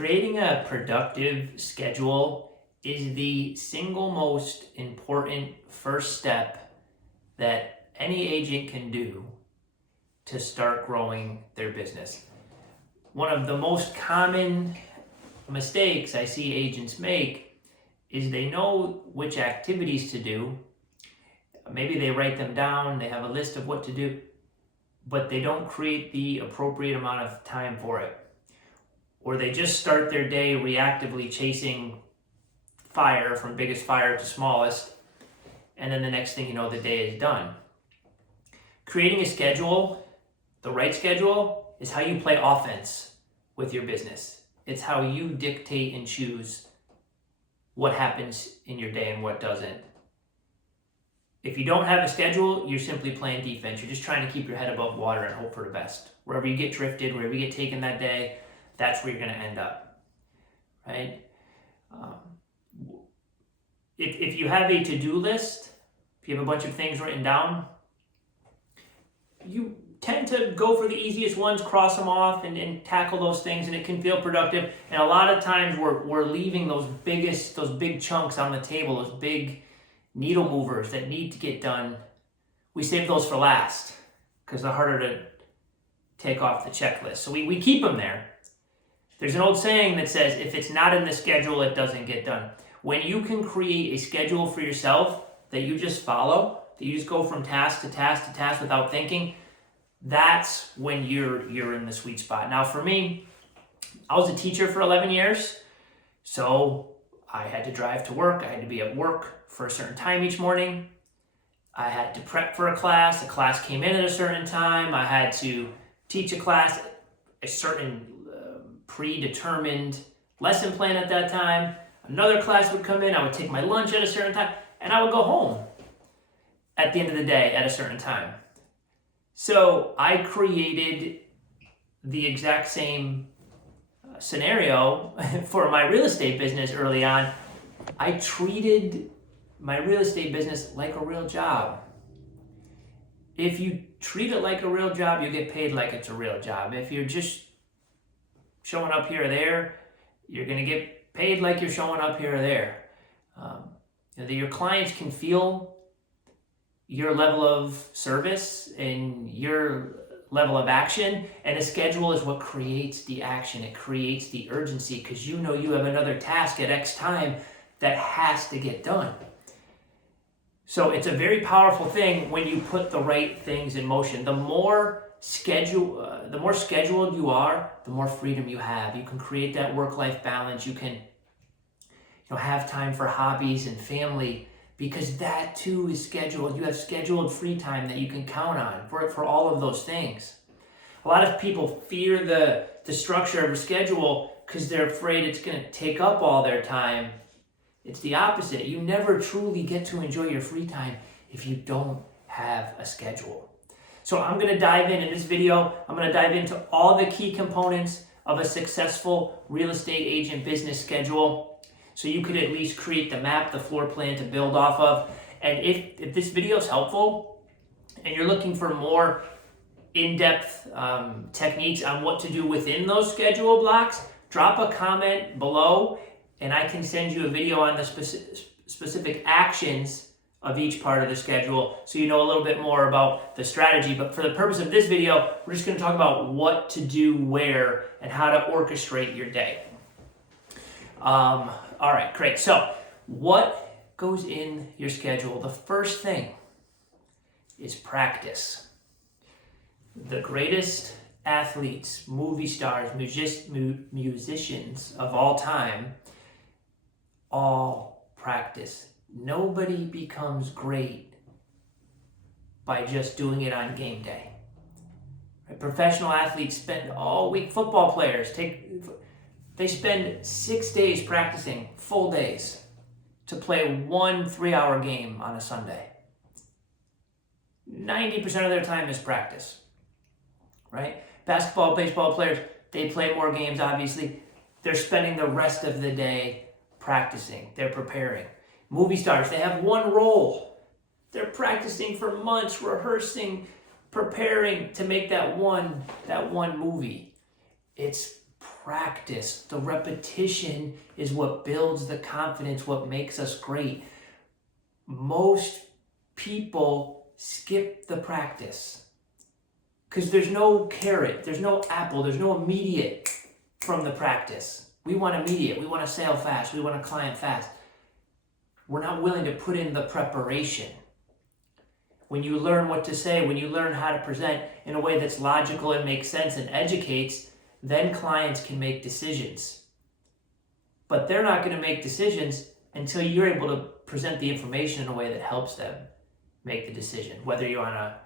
Creating a productive schedule is the single most important first step that any agent can do to start growing their business. One of the most common mistakes I see agents make is they know which activities to do. Maybe they write them down, they have a list of what to do, but they don't create the appropriate amount of time for it. Or they just start their day reactively chasing fire from biggest fire to smallest, and then the next thing you know, the day is done. Creating a schedule, the right schedule, is how you play offense with your business. It's how you dictate and choose what happens in your day and what doesn't. If you don't have a schedule, you're simply playing defense. You're just trying to keep your head above water and hope for the best. Wherever you get drifted, wherever you get taken that day, that's where you're going to end up, right? If you have a to-do list, if you have a bunch of things written down, you tend to go for the easiest ones, cross them off, and tackle those things, and it can feel productive. And a lot of times we're leaving those big chunks on the table, those big needle movers that need to get done. We save those for last because they're harder to take off the checklist. So we keep them there. There's an old saying that says, if it's not in the schedule, it doesn't get done. When you can create a schedule for yourself that you just follow, that you just go from task to task to task without thinking, that's when you're in the sweet spot. Now for me, I was a teacher for 11 years, so I had to drive to work. I had to be at work for a certain time each morning. I had to prep for a class came in at a certain time. I had to teach a class, a certain predetermined lesson plan at that time. Another class would come in, I would take my lunch at a certain time, and I would go home at the end of the day at a certain time. So I created the exact same scenario for my real estate business early on. I treated my real estate business like a real job. If you treat it like a real job, you get paid like it's a real job. If you're just showing up here or there, you're going to get paid like you're showing up here or there. Your clients can feel your level of service and your level of action, and a schedule is what creates the action. It creates the urgency because you know you have another task at X time that has to get done. So it's a very powerful thing when you put the right things in motion. The more scheduled you are, the more freedom you have. You can create that work-life balance. You can have time for hobbies and family because that too is scheduled. You have scheduled free time that you can count on for all of those things. A lot of people fear the structure of a schedule because they're afraid it's going to take up all their time. It's the opposite. You never truly get to enjoy your free time if you don't have a schedule. So I'm going to dive in this video. I'm going to dive into all the key components of a successful real estate agent business schedule so you could at least create the map, the floor plan to build off of. And if this video is helpful and you're looking for more in-depth techniques on what to do within those schedule blocks, drop a comment below and I can send you a video on the specific actions of each part of the schedule so you know a little bit more about the strategy. But for the purpose of this video, we're just going to talk about what to do where and how to orchestrate your day. All right, great. So what goes in your schedule? The first thing is practice. The greatest athletes, movie stars, musicians of all time all practice. Nobody becomes great by just doing it on game day. Right? Professional athletes spend all week, football players, they spend 6 days practicing, full days, to play 1 3-hour game on a Sunday. 90% of their time is practice, right? Basketball, baseball players, they play more games, obviously. They're spending the rest of the day practicing. They're preparing. Movie stars, they have one role. They're practicing for months, rehearsing, preparing to make that one movie. It's practice. The repetition is what builds the confidence, what makes us great. Most people skip the practice because there's no carrot, there's no apple, there's no immediate from the practice. We want immediate, we want to sale fast, we want a client fast. We're not willing to put in the preparation. When you learn what to say, when you learn how to present in a way that's logical and makes sense and educates, then clients can make decisions. But they're not going to make decisions until you're able to present the information in a way that helps them make the decision, whether you're on a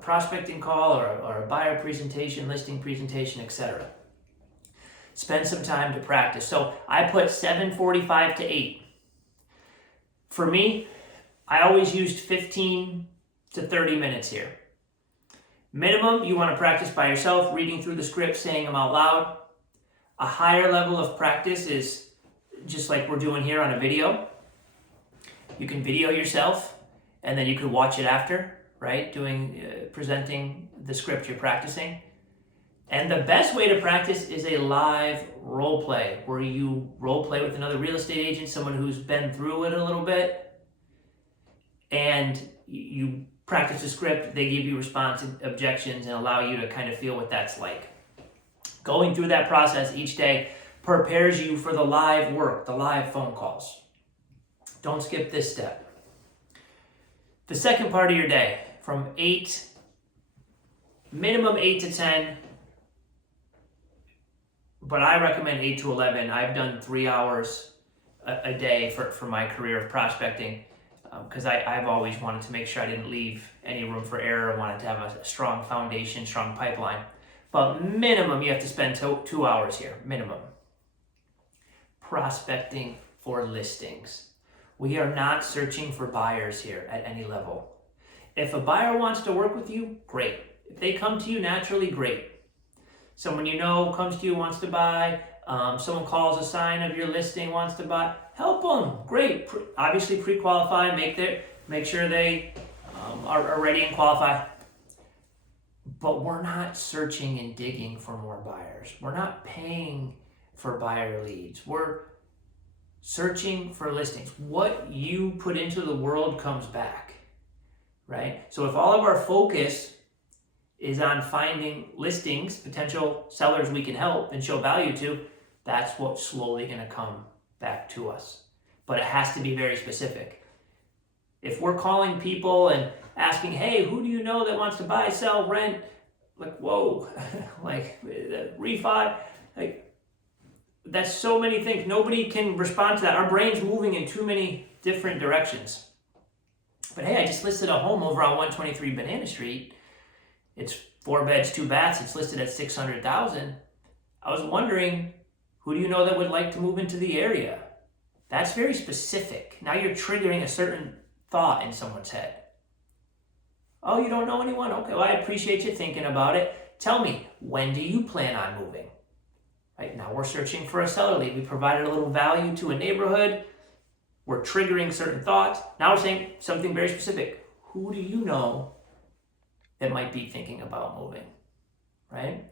prospecting call or a buyer presentation, listing presentation, etc. Spend some time to practice. So I put 7:45 to 8. For me, I always used 15 to 30 minutes here. Minimum, you want to practice by yourself, reading through the script, saying them out loud. A higher level of practice is just like we're doing here on a video. You can video yourself, and then you can watch it after, right? Presenting the script you're practicing. And the best way to practice is a live role play, where you role play with another real estate agent, someone who's been through it a little bit, and you practice the script, they give you response objections and allow you to kind of feel what that's like. Going through that process each day prepares you for the live work, the live phone calls. Don't skip this step. The second part of your day, from minimum 8 to 10, but I recommend 8 to 11. I've done 3 hours a day for my career of prospecting, because I've always wanted to make sure I didn't leave any room for error. I wanted to have a strong foundation, strong pipeline. But minimum, you have to spend 2 hours here, minimum. Prospecting for listings. We are not searching for buyers here at any level. If a buyer wants to work with you, great. If they come to you naturally, great. Someone you know comes to you, wants to buy. Someone calls a sign of your listing, wants to buy. Help them, great. Obviously pre-qualify, make sure they are ready and qualified. But we're not searching and digging for more buyers. We're not paying for buyer leads. We're searching for listings. What you put into the world comes back, right? So if all of our focus is on finding listings, potential sellers we can help and show value to, that's what's slowly going to come back to us. But it has to be very specific. If we're calling people and asking, hey, who do you know that wants to buy, sell, rent? Like, whoa, like refi, like that's so many things. Nobody can respond to that. Our brain's moving in too many different directions. But hey, I just listed a home over on 123 Banana Street. It's 4 beds, 2 baths. It's listed at $600,000. I was wondering, who do you know that would like to move into the area? That's very specific. Now you're triggering a certain thought in someone's head. Oh, you don't know anyone? Okay, well, I appreciate you thinking about it. Tell me, when do you plan on moving? Right now we're searching for a seller lead. We provided a little value to a neighborhood. We're triggering certain thoughts. Now we're saying something very specific. Who do you know that might be thinking about moving, right?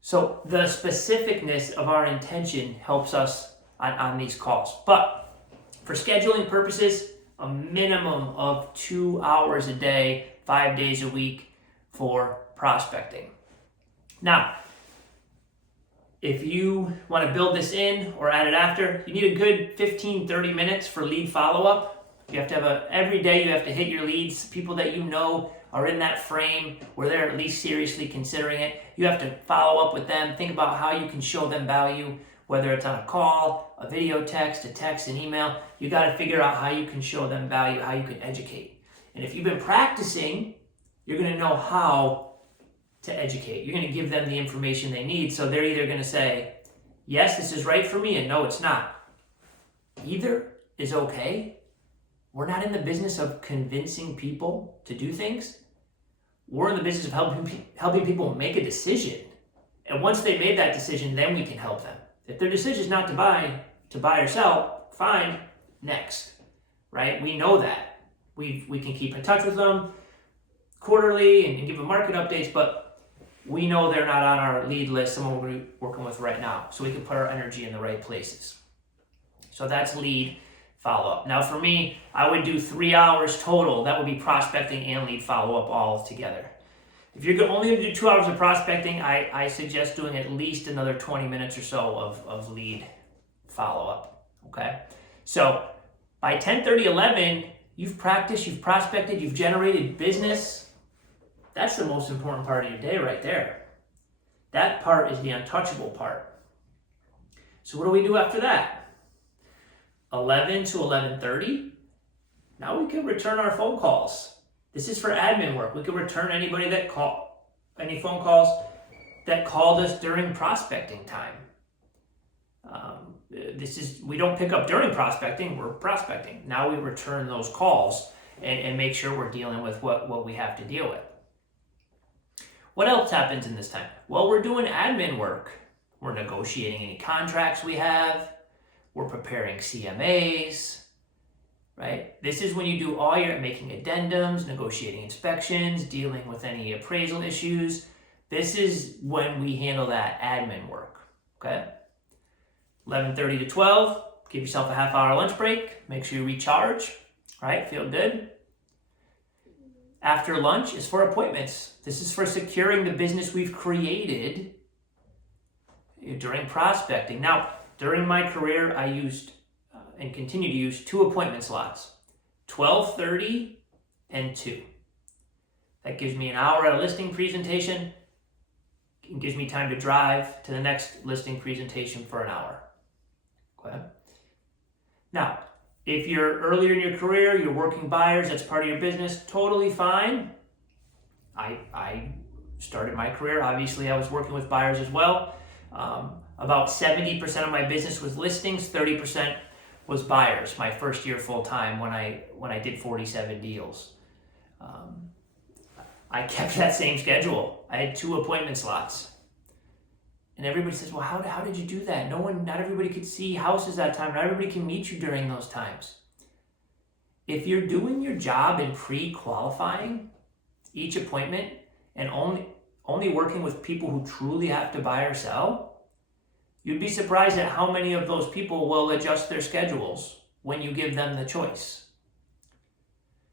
So the specificness of our intention helps us on these calls. But for scheduling purposes, a minimum of 2 hours a day, 5 days a week for prospecting. Now, if you want to build this in or add it after, you need a good 15, 30 minutes for lead follow-up. You have to have every day you have to hit your leads, people that you know are in that frame where they're at least seriously considering it. You have to follow up with them, think about how you can show them value, whether it's on a call, a video text, an email. You got to figure out how you can show them value, how you can educate. And if you've been practicing, you're going to know how to educate. You're going to give them the information they need. So they're either going to say, yes, this is right for me, and no, it's not. Either is okay. We're not in the business of convincing people to do things. We're in the business of helping people make a decision. And once they've made that decision, then we can help them. If their decision is not to buy or sell, fine, next, right? We know that. We can keep in touch with them quarterly and give them market updates, but we know they're not on our lead list, someone we're working with right now. So we can put our energy in the right places. So that's lead follow-up. Now for me, I would do 3 hours total. That would be prospecting and lead follow-up all together. If you're only going to do 2 hours of prospecting, I suggest doing at least another 20 minutes or so of lead follow-up, okay? So by 10:30, 11, you've practiced, you've prospected, you've generated business. That's the most important part of your day right there. That part is the untouchable part. So what do we do after that? 11 to 11:30, now we can return our phone calls. This is for admin work. We can return any phone calls that called us during prospecting time. We don't pick up during prospecting, we're prospecting. Now we return those calls and make sure we're dealing with what we have to deal with. What else happens in this time? Well, we're doing admin work. We're negotiating any contracts we have. We're preparing CMAs, right? This is when you do all your making addendums, negotiating inspections, dealing with any appraisal issues. This is when we handle that admin work, okay? 11:30 to 12, give yourself a half-hour lunch break. Make sure you recharge, right? Feel good. After lunch is for appointments. This is for securing the business we've created during prospecting. Now, during my career, I used and continue to use 2 appointment slots, 12:30 and 2. That gives me an hour at a listing presentation. It gives me time to drive to the next listing presentation for an hour. Okay. Now, if you're earlier in your career, you're working buyers, that's part of your business, totally fine. I started my career, obviously I was working with buyers as well. About 70% of my business was listings, 30% was buyers. My first year full time when I did 47 deals. I kept that same schedule. I had 2 appointment slots. And everybody says, well, how did you do that? Not everybody could see houses that time. Not everybody can meet you during those times. If you're doing your job in pre-qualifying each appointment and only working with people who truly have to buy or sell, you'd be surprised at how many of those people will adjust their schedules when you give them the choice.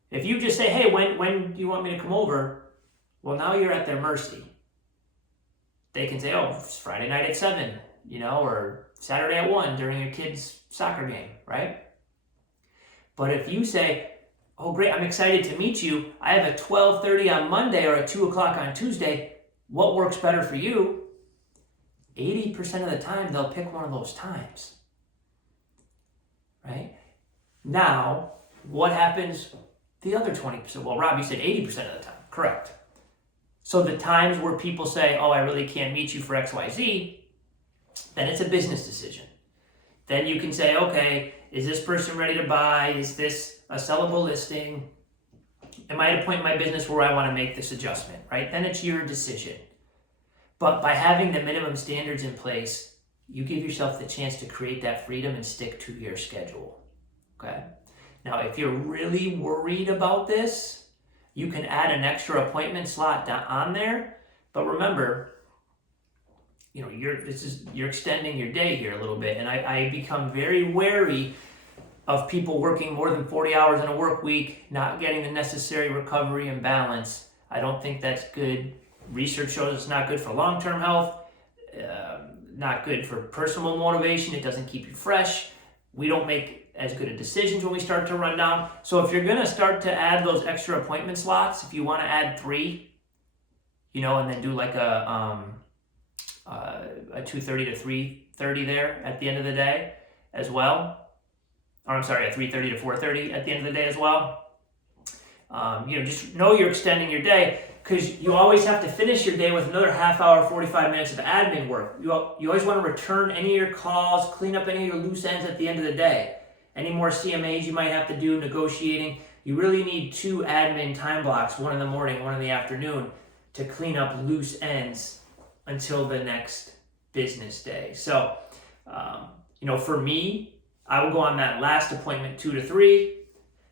If you just say, hey, when do you want me to come over? Well, now you're at their mercy. They can say, oh, it's Friday night at 7, or Saturday at 1 during your kid's soccer game, right? But if you say, oh, great, I'm excited to meet you. I have a 12:30 on Monday or a 2 o'clock on Tuesday. What works better for you? 80% of the time, they'll pick one of those times, right? Now, what happens the other 20%? Well, Rob, you said 80% of the time. Correct. So the times where people say, oh, I really can't meet you for XYZ, then it's a business decision. Then you can say, okay, is this person ready to buy? Is this a sellable listing? Am I at a point in my business where I want to make this adjustment, right? Then it's your decision. But by having the minimum standards in place, you give yourself the chance to create that freedom and stick to your schedule, okay? Now, if you're really worried about this, you can add an extra appointment slot on there. But remember, you're extending your day here a little bit. And I become very wary of people working more than 40 hours in a work week, not getting the necessary recovery and balance. I don't think that's good. Research shows it's not good for long-term health, not good for personal motivation. It doesn't keep you fresh. We don't make as good of decisions when we start to run down. So if you're going to start to add those extra appointment slots, if you want to add 3, and then do like a 2:30 to 3:30 there at the end of the day as well. Or I'm sorry, a 3:30 to 4:30 at the end of the day as well. Just know you're extending your day, because you always have to finish your day with another half hour, 45 minutes of admin work. You always want to return any of your calls, clean up any of your loose ends at the end of the day. Any more CMAs you might have to do, negotiating. You really need 2 admin time blocks, one in the morning, one in the afternoon, to clean up loose ends until the next business day. So, for me, I will go on that last appointment 2 to 3,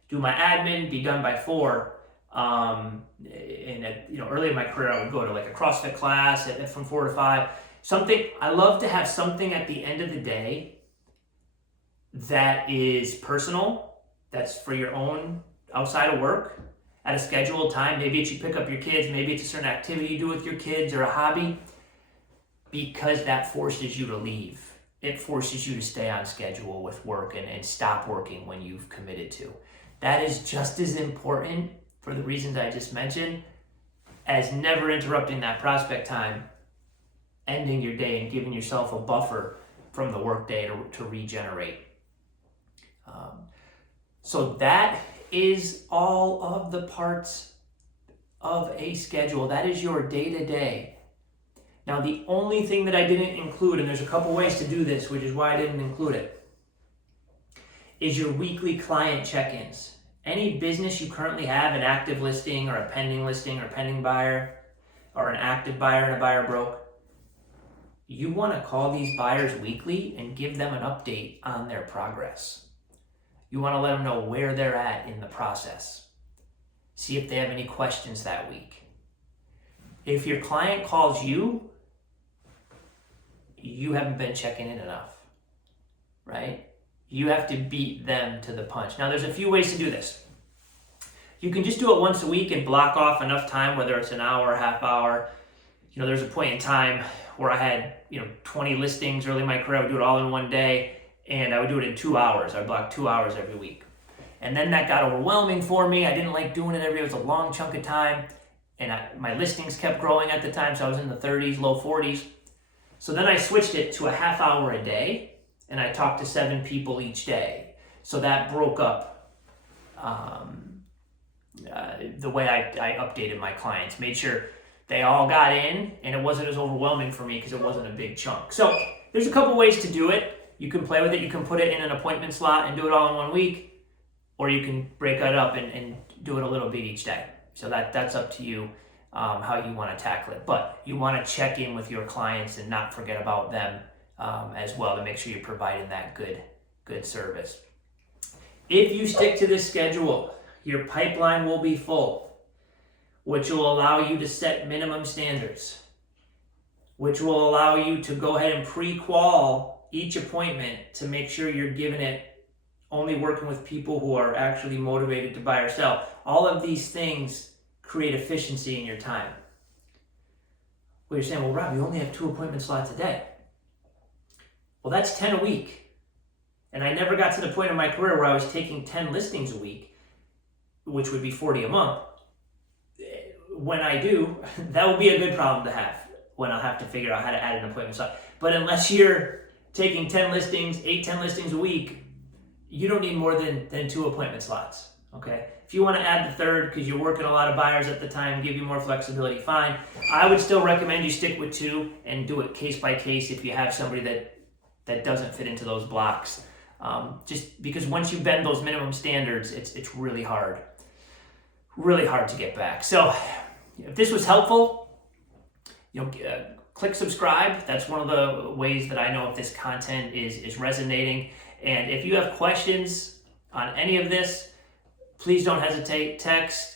do my admin, be done by 4. And early in my career, I would go to like a CrossFit class from 4 to 5. I love to have something at the end of the day that is personal, that's for your own outside of work at a scheduled time. Maybe it's you pick up your kids, maybe it's a certain activity you do with your kids or a hobby, because that forces you to leave. It forces you to stay on schedule with work and stop working when you've committed to. That is just as important, for the reasons I just mentioned, as never interrupting that prospect time, ending your day and giving yourself a buffer from the workday to regenerate. So that is all of the parts of a schedule. That is your day-to-day. Now, the only thing that I didn't include, and there's a couple ways to do this, which is why I didn't include it, is your weekly client check-ins. Any business you currently have, an active listing or a pending listing or pending buyer, or an active buyer and a buyer broke, you want to call these buyers weekly and give them an update on their progress. You want to let them know where they're at in the process. See if they have any questions that week. If your client calls you, you haven't been checking in enough, right? You have to beat them to the punch. Now, there's a few ways to do this. You can just do it once a week and block off enough time, whether it's an hour or a half hour. There's a point in time where I had, 20 listings early in my career. I would do it all in one day, and I would do it in 2 hours. I'd block 2 hours every week. And then that got overwhelming for me. I didn't like doing it it was a long chunk of time. And my listings kept growing at the time, so I was in the 30s, low 40s. So then I switched it to a half hour a day, and I talked to 7 people each day. So that broke up the way I updated my clients, made sure they all got in, and it wasn't as overwhelming for me because it wasn't a big chunk. So there's a couple ways to do it. You can play with it. You can put it in an appointment slot and do it all in 1 week, or you can break it up and do it a little bit each day. So that's up to you how you want to tackle it. But you want to check in with your clients and not forget about them as well, to make sure you're providing that good service. If you stick to this schedule, your pipeline will be full, which will allow you to set minimum standards, which will allow you to go ahead and pre-qual each appointment to make sure you're giving it only working with people who are actually motivated to buy or sell. All of these things create efficiency in your time. Well, you're saying, well, Rob, you only have 2 appointment slots a day. Well, that's 10 a week. And I never got to the point in my career where I was taking 10 listings a week, which would be 40 a month. When I do, that will be a good problem to have when I'll have to figure out how to add an appointment slot. But unless you're taking 10 listings a week, you don't need more than 2 appointment slots, okay? If you want to add the third because you're working a lot of buyers at the time, give you more flexibility, fine. I would still recommend you stick with 2 and do it case by case if you have somebody that doesn't fit into those blocks. Just because once you bend those minimum standards, it's really hard to get back. So if this was helpful, click subscribe. That's one of the ways that I know if this content is resonating. And if you have questions on any of this, please don't hesitate. Text,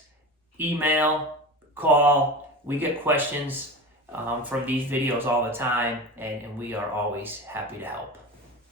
email, call. We get questions from these videos all the time, and we are always happy to help.